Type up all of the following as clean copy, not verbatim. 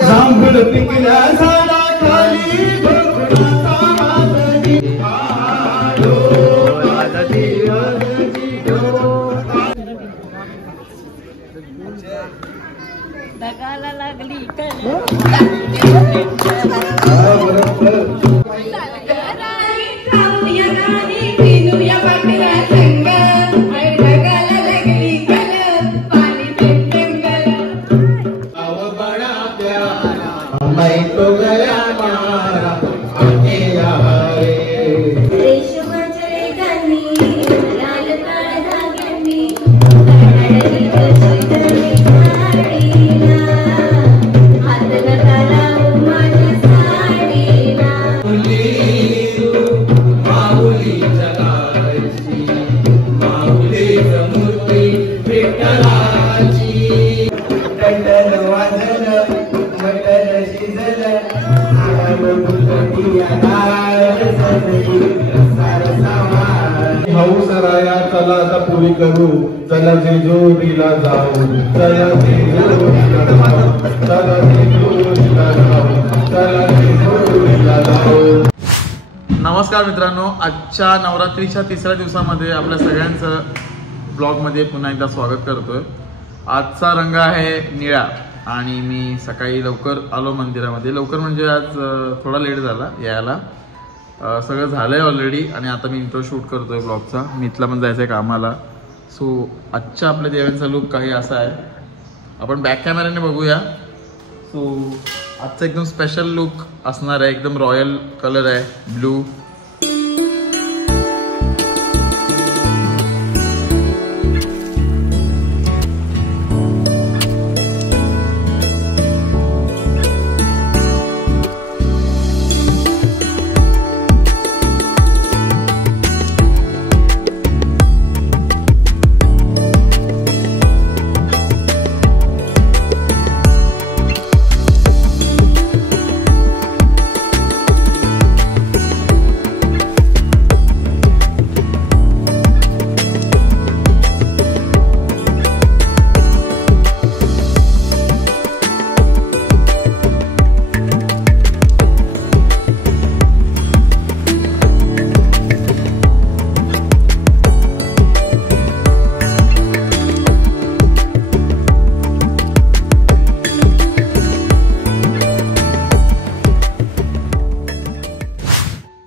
जांभूळ पिकल्या झाडाखाली ढगाला लागली हौसराया चला आता पुरी करू चला जेजुरीला जाऊ चला जेजुरीला जाऊ चला जेजुरीला जाऊ चला जेजुरीला जाऊ. नमस्कार मित्रांनो, आजच्या नवरात्रीच्या तिसऱ्या दिवसामध्ये आपल्या सगळ्यांचं ब्लॉगमध्ये पुन्हा एकदा स्वागत करतोय. आजचा रंग आहे निळा आणि मी सकाळी लवकर आलो मंदिरामध्ये. लवकर म्हणजे आज थोडा लेट झाला यायला. सगळं झालं आहे ऑलरेडी आणि आता मी इंट्रो शूट करतो आहे ब्लॉगचा. मीतला पण जायचं आहे कामाला. सो आजच्या आपल्या देवांचा लुक काही असा आहे. आपण बॅक कॅमेऱ्याने बघूया. सो आजचा एकदम स्पेशल लुक असणार आहे. एकदम रॉयल कलर आहे, ब्लू.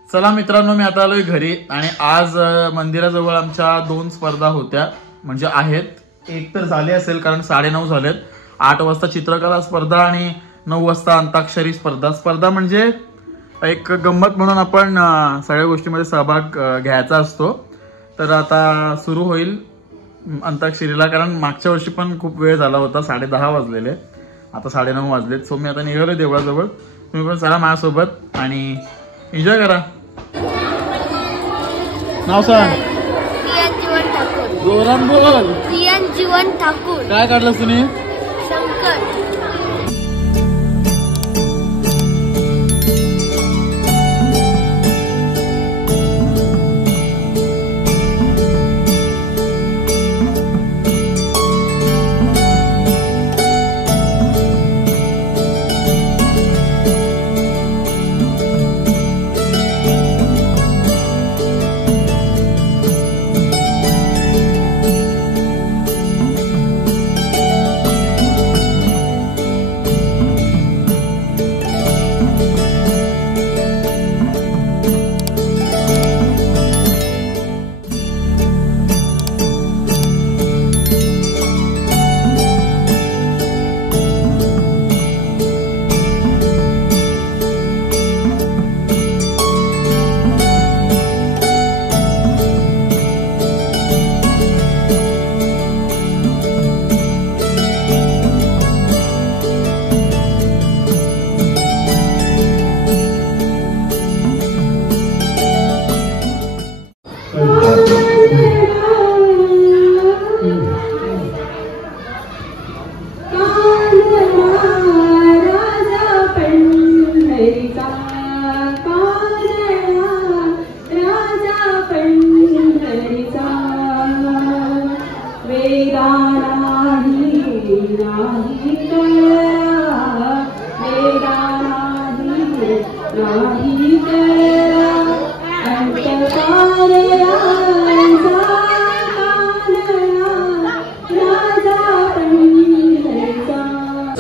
चला मित्रांनो, मी आता आलोय घरी आणि आज मंदिराजवळ आमच्या 2 स्पर्धा होत्या, म्हणजे आहेत. एक तर झाली असेल कारण 9:30 झालेत. 8 वाजता चित्रकला स्पर्धा आणि 9 वाजता अंताक्षरी स्पर्धा. स्पर्धा म्हणजे एक गंमत म्हणून आपण सगळ्या गोष्टीमध्ये सहभाग घ्यायचा असतो. तर आता सुरू होईल अंताक्षरीला, कारण मागच्या वर्षी पण खूप वेळ झाला होता. 10:30 वाजलेले, आता 9:30 वाजलेत. सो मी आता निघालोय देवळाजवळ. तुम्ही पण चला माझ्यासोबत आणि एन्जॉय करा. नाव सांग. सियन जीवन ठाकूर. जोरात बोल. सियन जीवन ठाकूर. काय काढलंस तुम्ही? शंकर.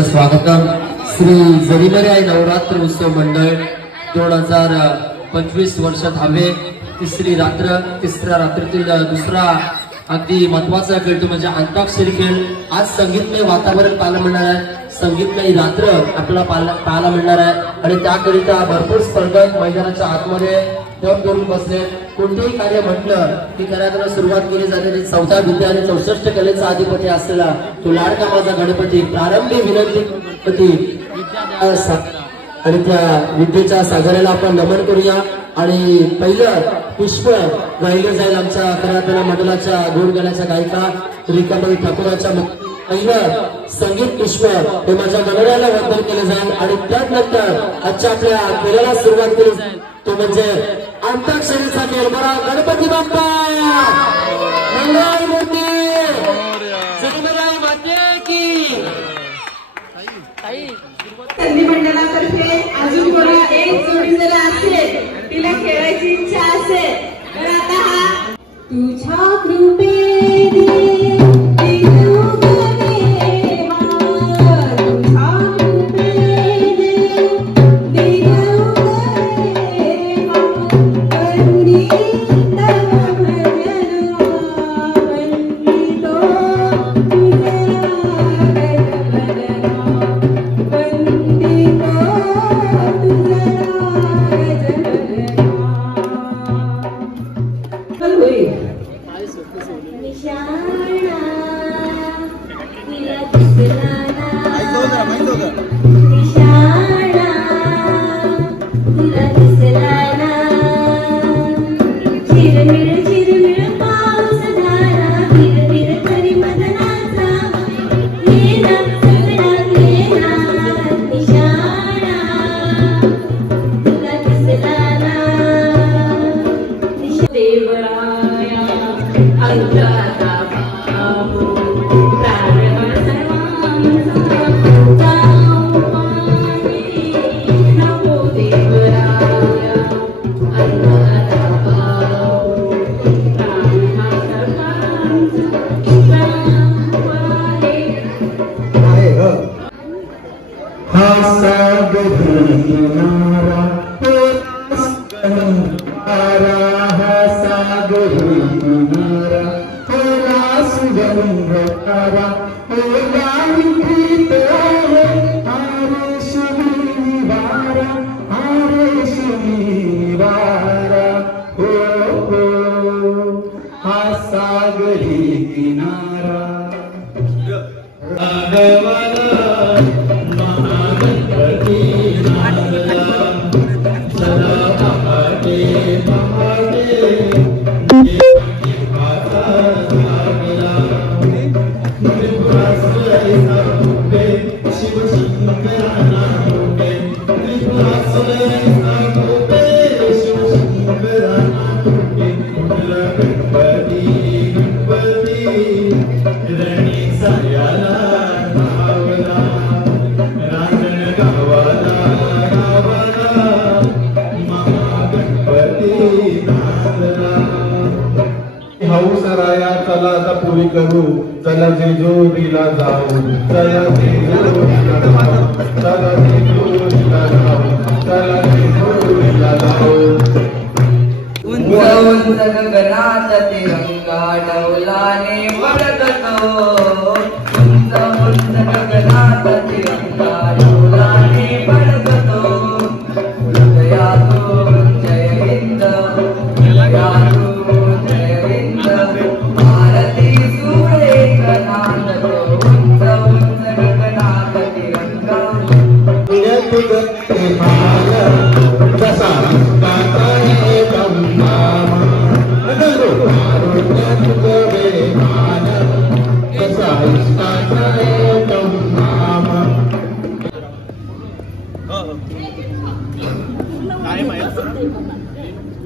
स्वागतम श्री जरीमरे नवरात्र उत्सव मंडळ 2025 वर्षात हवे तिसरी रात्र तिसऱ्या रात्रीतील दुसरा अगदी महत्वाचा खेळ तो म्हणजे अंताक्षरी खेळ। आज संगीतमय वातावरण पाहायला मिळणार आहे, संगीतमय रात्र आपल्याला पाहायला मिळणार आहे आणि त्याकरिता भरपूर स्पर्धक मैदानाच्या आतमध्ये दम करून बसले। कोणतेही कार्य म्हटलं की करायला सुरुवात केली जाते। 14 विद्या आणि 64 कलेचा अधिपती असलेला तो लाडका माझा गणपती प्रारंभी विनंती गणपती आणि त्या विद्येच्या सागराला आपण नमन करूया आणि पहिलं पुष्प गायले जाईल आमच्या करातला मंडळाच्या गोड गाण्याच्या गायिका रिकाबाई ठाकूराच्या पहिलं संगीत पुष्प हे माझ्या मंडळाला वंदन केले जाईल आणि त्यानंतर आजच्या आपल्या खेळाला सुरुवात केली जाईल तो म्हणजे अंताक्षरीचा खेळ। बरा गणपती बाप्पा मंगल मूर्ती जगमगाई माते की संधी मंडळातर्फे अजून कोणी एक जोडी जर असेल तिला खेळायची इच्छा असेल तर आता हा तुझ्या कृपेने हौसराया चला आता पुरी करू चला जेजुरीला जाऊ चला जेजुरीला जाऊ चला जेजुरीला जाऊ चला जेजुरीला जाऊ। उंच उंच गगनात तिरंगा डौलाने फडकतो उंच उंच गगनात तिरंगा डौलाने फडकतो हृदयातून जय हिंद हृदयातून जय हिंद भारती सुरे नांदतो उंच उंच गगनात तिरंगा कसा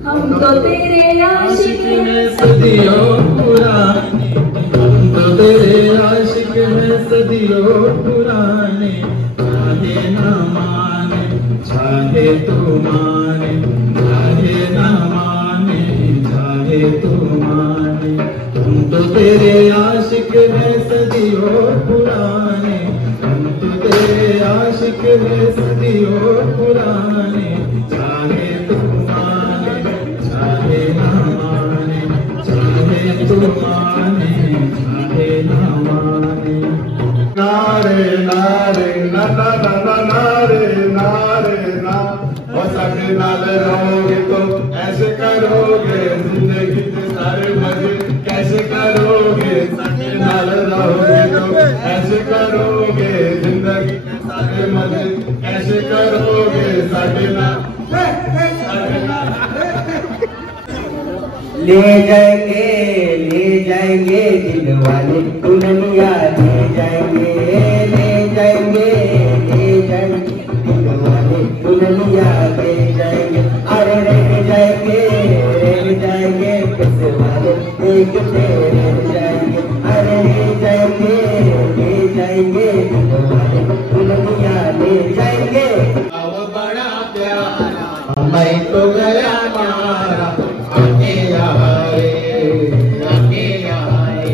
हम तो तेरे आशिक सदियों पुरानी हम तो तेरे आशिक में सदियों सदियों पुराने, चाहे ना माने चाहे तू माने, चाहे ना माने चाहे तू माने, तुम तो तेरे आशिक है सदियों पुराने, तुम तो तेरे आशिक है सदियों पुराने, चाहे तू माने चाहे ना माने, चाहे तू माने चाहे ना माने। नारे नारे ना ना ना ना नारे नारे ना, और साथे नाल रहोगे तो ऐसे करोगे, जिंदगी के सारे मजे कैसे करोगे, साथे नाल रहोगे तो ऐसे करोगे, जिंदगी के सारे मजे कैसे करोगे, साथे ना ले जाएंगे दिल वाले दुल्हनिया, ले जाएंगे दिल वाले दुल्हनिया, ले जाएंगे, अरे रह जाएंगे पैसे वाले देखते रह जाएंगे, अरे ले जाएंगे दिल वाले दुल्हनिया, ले जाएंगे। अब बड़ा प्यारा मैं तो गया मारा, आके आए आके आए।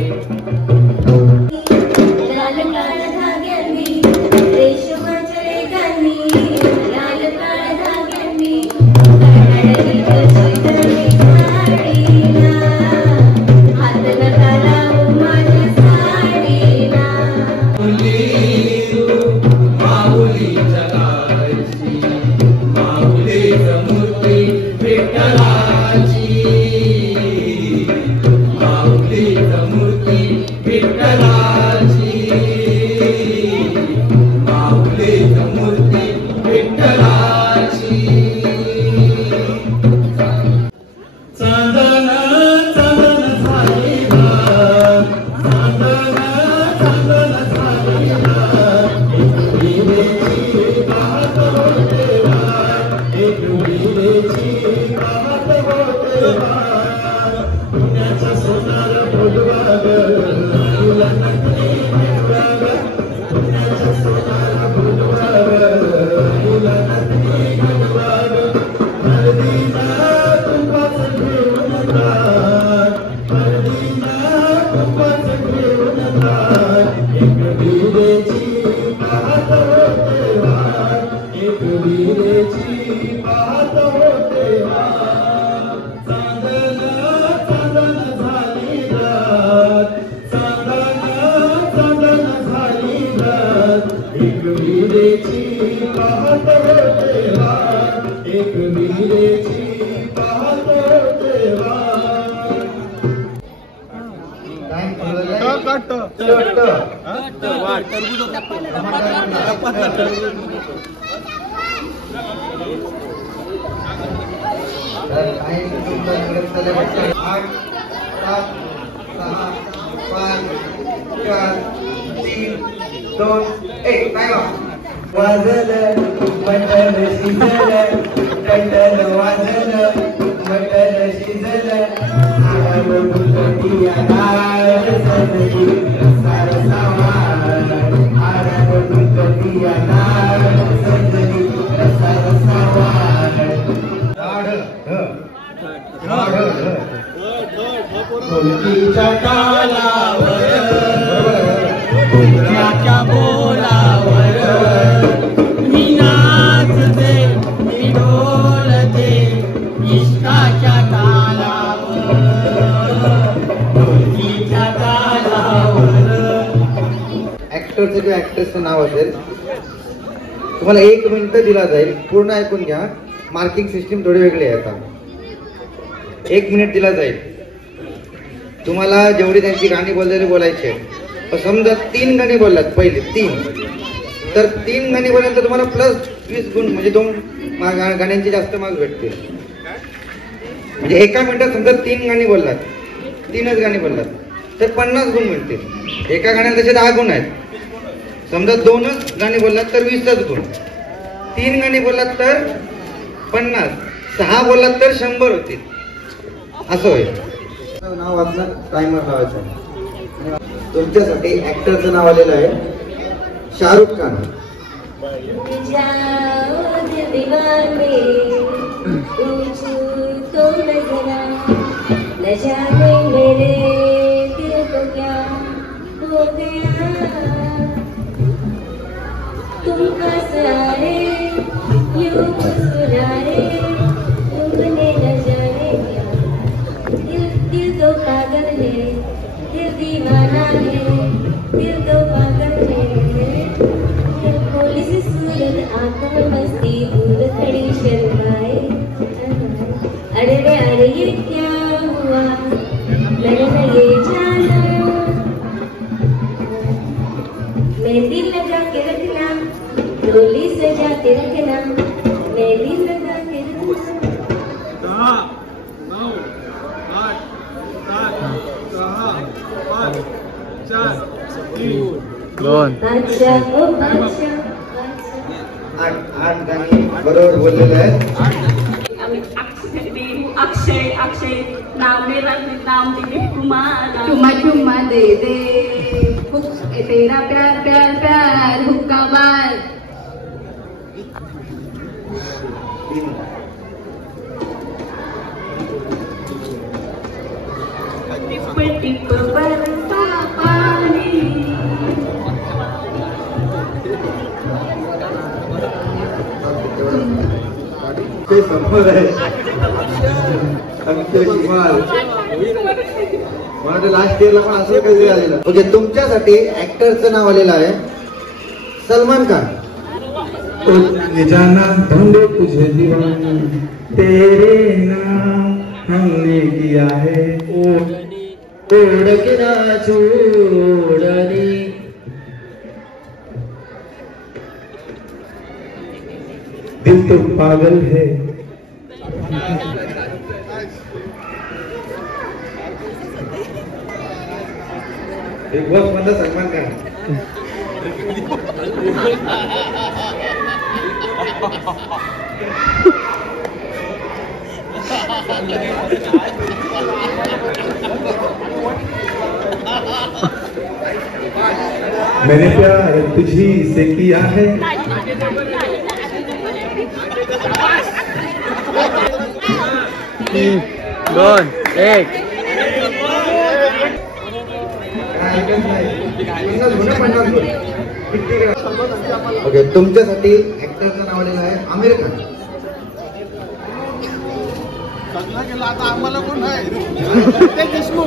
लाल काळ धाग्यांनी रेशमाच्या रेखांनी, लाल काळ धाग्यांनी काढली कशी तरी साडीला, हात नका लावू माझ्या साडीला. माऊली जगाची, माऊलीच मूर्ती विठ्ठलाची, माऊलीच मूर्ती विठ्ठलाची, माऊलीच मूर्ती विठ्ठलाची. चांदन चांदन झाली रात, चांदन चांदन झाली रात, एक विहिरेची पाहत होते वाट, एक विहिरेची पाहत होते वाट, पुण्याचा सोनार भोजवा ग, तुला नकली भेटवा ग, पुण्याचा सोनार भोजवा ग, तुला नकली भेटवा ग, हळदीला तुपाचं घेऊन जात, हळदीला तुपाचं घेऊन जात, एक विहिरेची पाहत होते वाट, एक विहिरेची पाहत होते वाट. चांदन चांदन झाली रात, चांदन चांदन झाली रात, एक विहिरेची पाहत होते वाट, एक विहिरेची पाहत होते वाट. आठ, सात, सहा, 5, 4, 3, 2, 1 काय वाजलं मटण शिजलं, कटल वाजलं मटण शिजलं, आळव दुधटिया डाळ सजली, रसा रसा वाढ, आळव दुधटिया डाळ सजली, रसा रसा वाढ. ढोलकीच्या तालावर, घोंगराच्या बोलावर, मी नाचते मी डोलते इश्काच्या तालावर, ढोलकीच्या तालावर. ऍक्टरचं किंवा ऍक्ट्रेसचं नाव असेल, तुम्हाला 1 मिनिट दिला जाईल, पूर्ण ऐकून घ्या. मार्किंग सिस्टीम थोडी वेगळी आहे. आता 1 मिनिट दिला जाईल, तुम्हाला जेवढी त्यांची गाणी बोललेली बोलायची आहे. समजा 3 गाणी बोललात पहिले 3, तर 3 गाणी बोलल्यानंतर तुम्हाला प्लस 20 गुण, म्हणजे 2 गाण्यांचे जास्त मार्क्स भेटतील. म्हणजे एका मिनिटात समजा 3 गाणी बोललात, 3च गाणी बोललात तर 50 गुण मिळतील. एका गाण्याला तसे 10 गुण आहेत. समजा 2च गाणी बोललात तर 20च गुण, 3 गाणी बोललात तर 50, 6 बोललात तर 100 होतील. असं होईल. नाव वाचणार, टायमर लावायचं. तुमच्यासाठी ऍक्टरचं नाव आलेलं आहे. शाहरुख खान. जाओ दिल दीवाने पूछो तो नजरा न जाने मेरे दिल को क्या हो गया तुम हंसाए यूं मुस्कुराए तुमने न जाने क्या दिल दिल तो पागल है दिल दीवाना है दिल तो पागल है भोली सी सूरत आंखों में मस्ती दूर खड़ी शर्माए अरे रे अरे ये क्या हुआ मैंने न ये जाना मेहंदी लगा के रखना डोली सजा के रखना मेहंदी लगा के रखना. 2 आठ गाणी बरोबर बोललेलं आहे. अक्षय अक्षय नाम मेरा नाम दिलीप कुमार चुम्मा चुम्मा दे दे तेरा प्यार प्यार प्यार हुक्का बार. टिप टिप बरसा पानी ते समोर आहे अक्षय कुमार. मला लास्ट इयरला पण असं काहीतरी आलेलं. ओके, तुमच्यासाठी ऍक्टरचं नाव आलेलं आहे सलमान खान. जाना ढूंढे तुझे दीवाना तेरे नाम हमने किया है ओढके ना चोडनी दिल तो पागल है. बिग बॉस मधला सलमान खान. मैंने प्यार तुझी से किया है. 3, 2, 1. ओके, तुमच्यासाठी ऍक्टरचं नाव आलेलं आहे आमिर खान.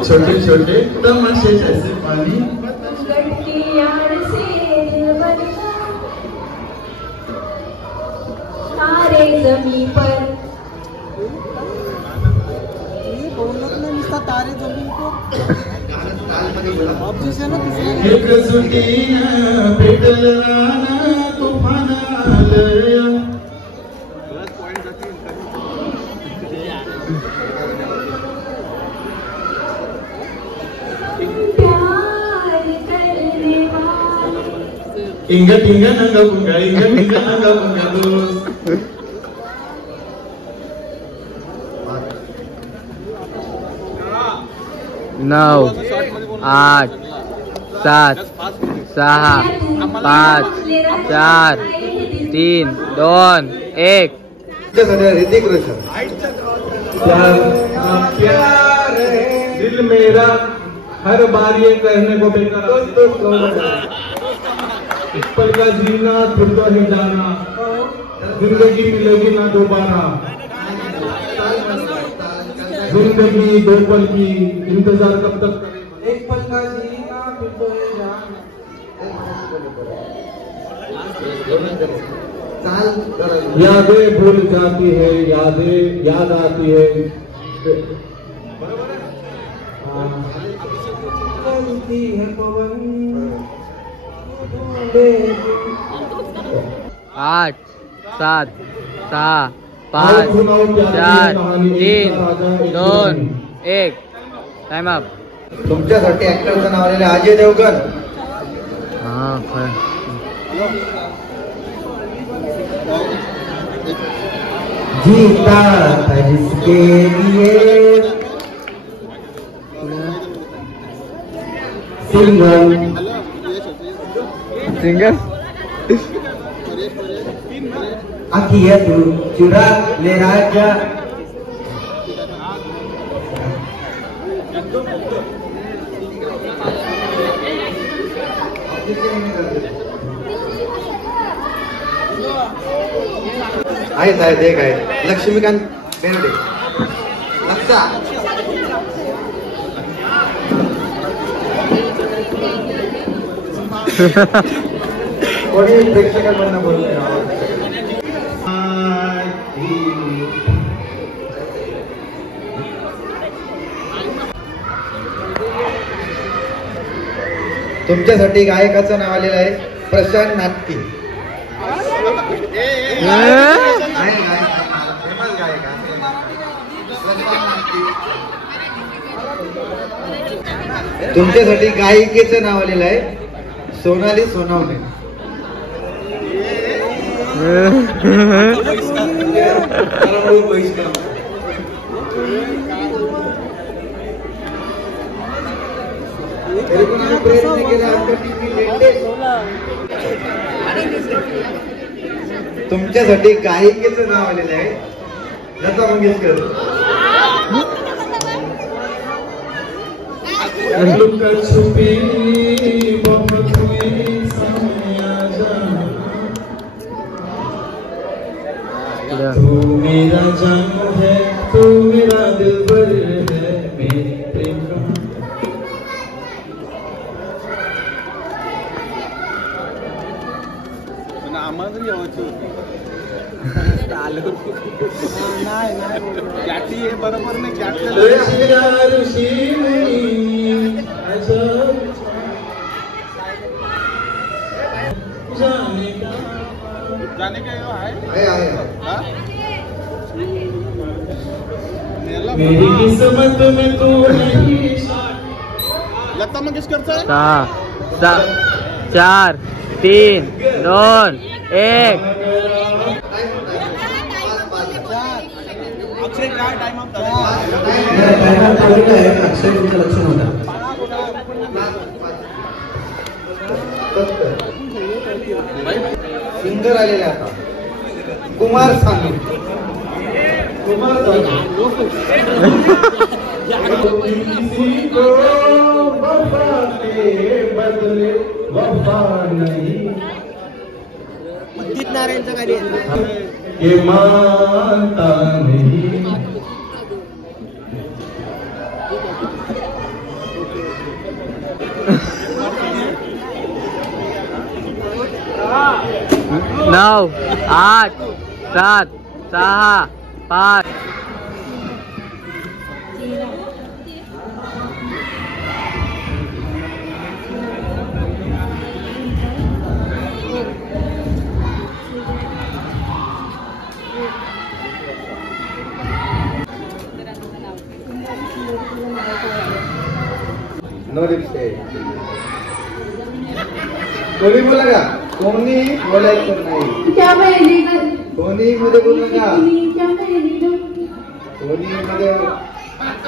छोटे छोटे तमाशे जैसे पानी गट्टी यार से दिल बरसा तारे जमी पर एक सुटीनं पेटलं रानं तुफान आलं. प्यार करने वाले इंग टिंग नंगा पुंगा इंग टिंग नंगा पुंगा दोस्त. नऊ 8 7 6 5 4 3 2 1. तुमच्यासाठी ऋतिक रोशन. प्यार है दिल मेरा हर बार ये कहने को बेकरार. इस पल का जीना फिर तो ही जाना जिंदगी मिलेगी ना दोबारा. जिंदगी 2 पल की इंतजार कब तक करें. एक पल का जीना फिर तो ही जाना. यादें भूल जाती है यादें याद आती है. चलती है पवन 8 7 6 5 4 3 2 1. Time up. तुमच्यासाठी ऍक्टरचं नाव आलेलं आहे अजय देवगण. हा खरं. जीता था जिसके लिए सिंगर अखिया तू चुरा ले राजा आहेत आहेत एक आहे लक्ष्मीकांत बेर्डे लक्षा कोणी प्रेक्षकांना बोलतोय तुमच्यासाठी गायकाचं नाव आलेलं आहे प्रशांत नाटकी तुमच्यासाठी गायिकेचं नाव आलेलं आहे सोनाली सोनवणे तरी पण आम्ही प्रयत्न केला तुमच्यासाठी गायिकेचं नाव आलेलं आहे लता मंगेशकर लुका छुपी मोहब्बत में सामने आ जा तू मेरा जानू है तू मेरा दिलबर है मेरी प्रेम आम्हाला यावची होती बरोबर नाही जाने का मेरी किस्मत में तू नहीं लता मंगेशकरचा 4 3 2 1 सिंगर आलेले आता कुमार सानू किसी को वफा के बदले वफा नहीं ये मानता नहीं नऊ 8 7 6 5 नो लिपस्टिक कोणी बोला का कोणी बोलायचं नाही कोणी मध्ये बोलू नका कोणी मध्ये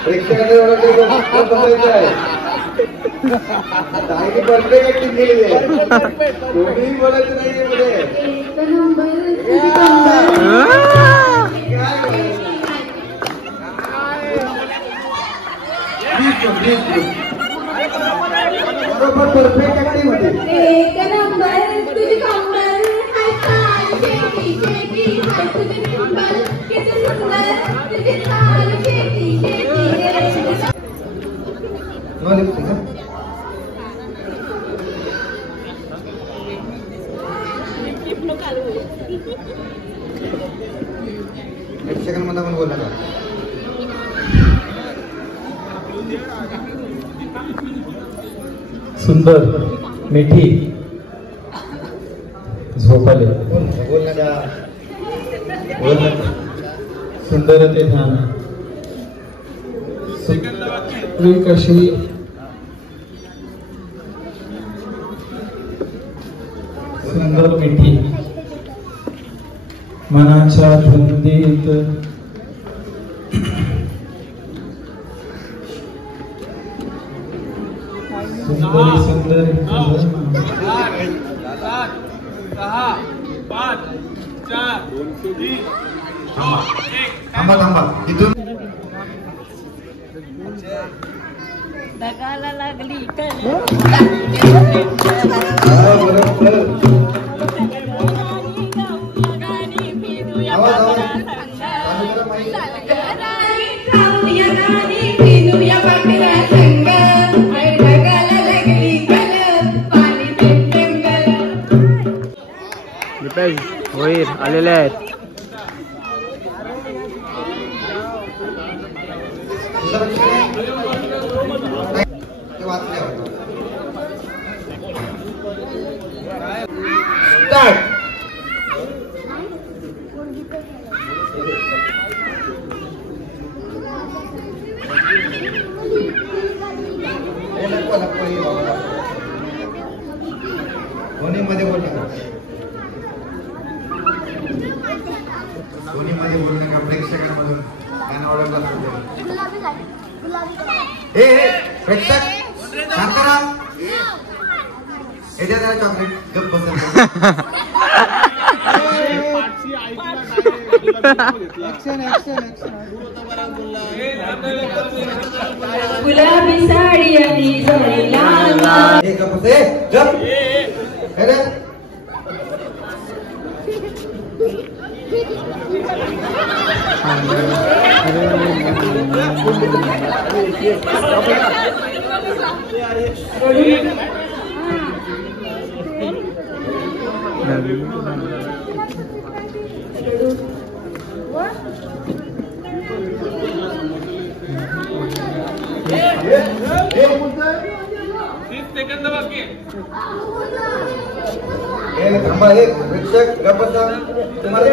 प्रेक्षकांना बसायचं आहे परफेक्ट ऍक्टिंग केलेली आहे कोणी बोलायचं नाही बरोबर परफेक्ट ऍक्टिंग होते नो लिपस्टिक प्रेक्षकांना पण बोलला का सुंदर मिठी झोपाले बोल ना सुंदर ते ध्यान कशी सुंदर मिठी मनाच्या धुंदीत सुंदरी सुंदरी थांबा थांबा इथून ढगाला लागली होईल आलेले आहेत. दोन्हीमध्ये बोल नका, दोन्हीमध्ये बोल नका. प्रेक्षकांमधून त्यांना ओळखला हे प्रेक्षक शांतरा हे द्या त्याला चॉकलेट. गप बसा. गुलाबी साडी आणि जोडीला हे गप बस. हे गप. हे रे थांबा. हे प्रेक्षक गप बसा. तुम्हाला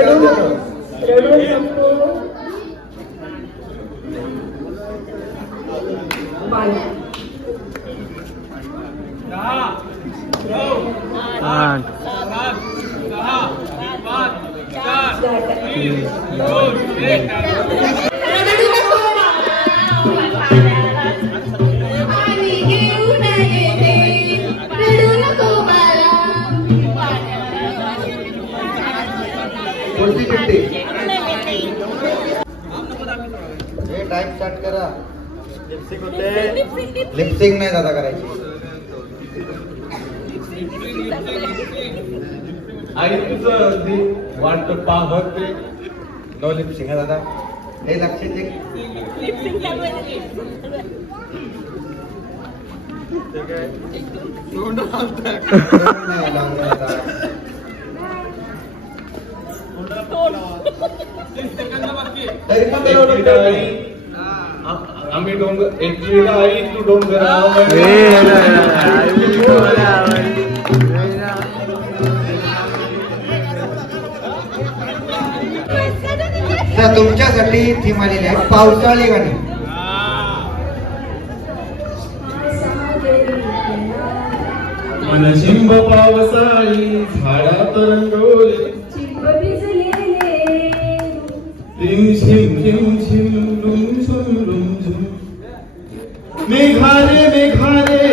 टाइम स्टार्ट करा. लिपसिंग नाही दादा करायची. आणि तुझं वाट पाहते नो लिपसिंग आहे दादा. हे लक्ष दे. आम्ही डोंगर एकवीला आई तू डोंगर तुमच्यासाठी थीम आलेली आहे पावसाळी गाणी. मनशिंब पावसाळी झाडात रंगोली रिम झिम रिम झिम रुम झुम रुम झुम मेघारे मेघारे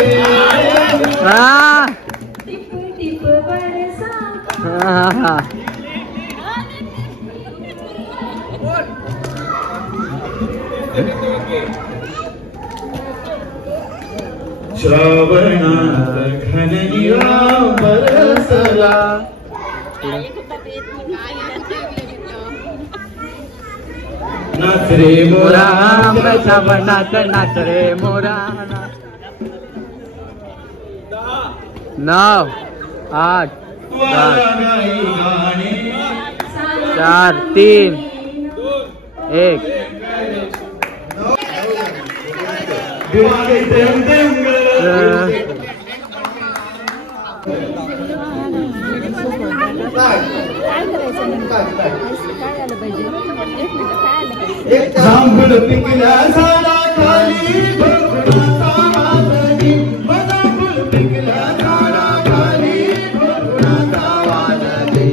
श्रावणात घननिळा बरसला नाच रे मोरा नाच नाच रे मोरा. 9 8 4 3 1 जांभूळ पिकल्या झाडाखाली बकुळाचा वाजली जांभूळ पिकल्या झाडाखाली बकुळाचा वाजली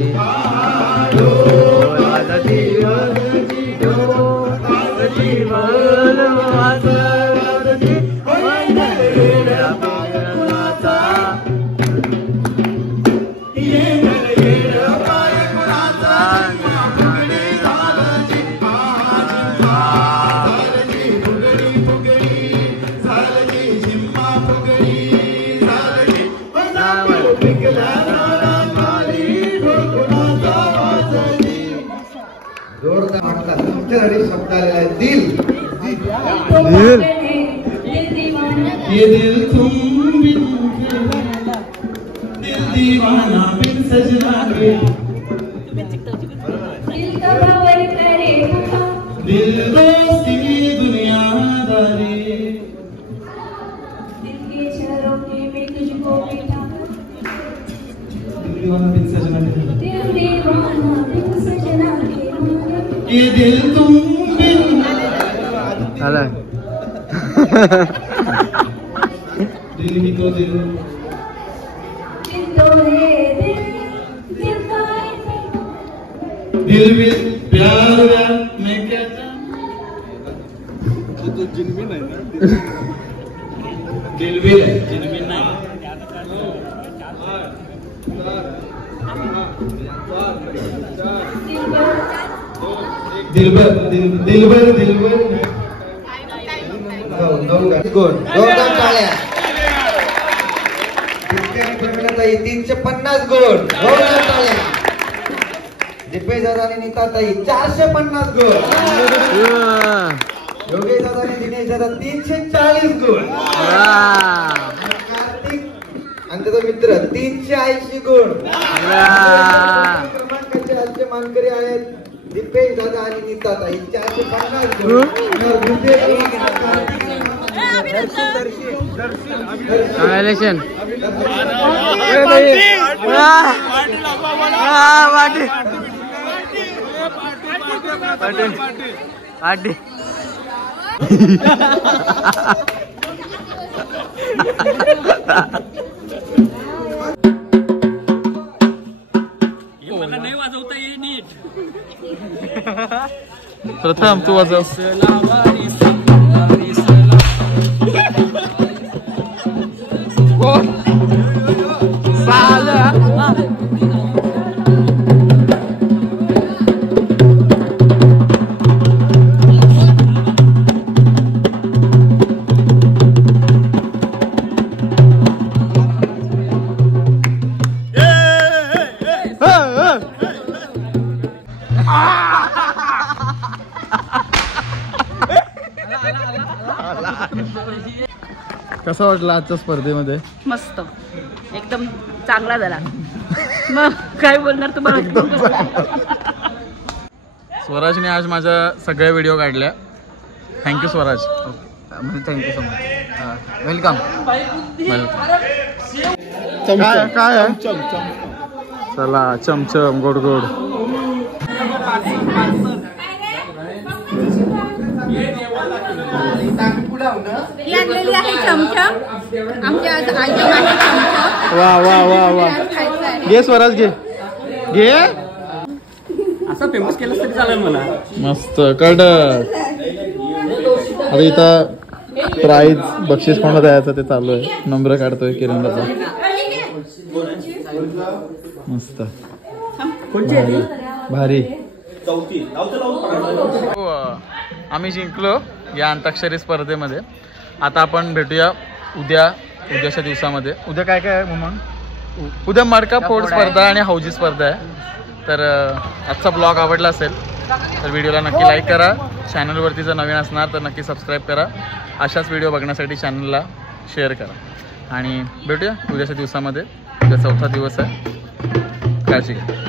वाजली वाजली वाजली वाजली वाजली होता म्हटला तुमच्यासाठी शब्द आलेला आहे दिल दिल ये दिल तुम बिन दिल दीवाना बिन सजना के दिल दोस्ती दुनियादारी दिल दीवाना बिन सजना के ये दिल तुम बिन आलाय दिल ही तो दिल दिल में प्यार व्यार मैं क्या तो जिनमें नहीं ना दिल भी है जिनमें नहीं दिलबर दिलबर दिलबर गुण 2 टाळ्या 350 गुण 2 टाळ्या दीपेश दादा आणि नीताताई 450 गुण योगेश दादा आणि दिनेश दादा 340 गुण कार्तिक आणि त्याचा मित्र 380 गुण क्रमांकाचे आजचे मानकरी आहेत दीपेश दादा आणि नीताताई 450 गुण Congratulations. Party. मला नाही वाजवता येईल नीट. प्रथम तू वाजव. कसा वाटला आजच्या स्पर्धेमध्ये? मस्त, एकदम चांगला झाला. मग काय बोलणार तुम्हाला. स्वराजने आज माझ्या सगळ्या व्हिडिओ काढल्या. Thank you Swaraj. Thank you so much. Welcome. काय आहे? चला चमचम गोड गोड. ही आणलेली आहे चमचम. आमच्या आईच्या मागे चमचम. वा वा वा वा. घे स्वराज घे घे. असं फेमस केलं तरी चालेल मला. मस्त कडक. आता इथं प्राईज बक्षीस कोणाला द्यायचं ते चालू आहे. नंबर काढतोय किरणचा. मस्त भारी. आम्ही जिंकलो या अंताक्षरी स्पर्धेमध्ये. आता आपण भेटूया उद्याच्या दिवसामध्ये. उद्या काय काय आहे मग? उद्या मडका फोड स्पर्धा आणि हौजी स्पर्धा आहे. तर आजचा ब्लॉग आवडला असेल तर व्हिडिओला नक्की लाईक करा. चॅनलवरती जर नवीन असणार तर नक्की सबस्क्राईब करा. अशाच व्हिडिओ बघण्यासाठी चॅनलला शेअर करा आणि भेटूया उद्याच्या दिवसामध्ये. उद्या 4था दिवस आहे. काळजी घ्या.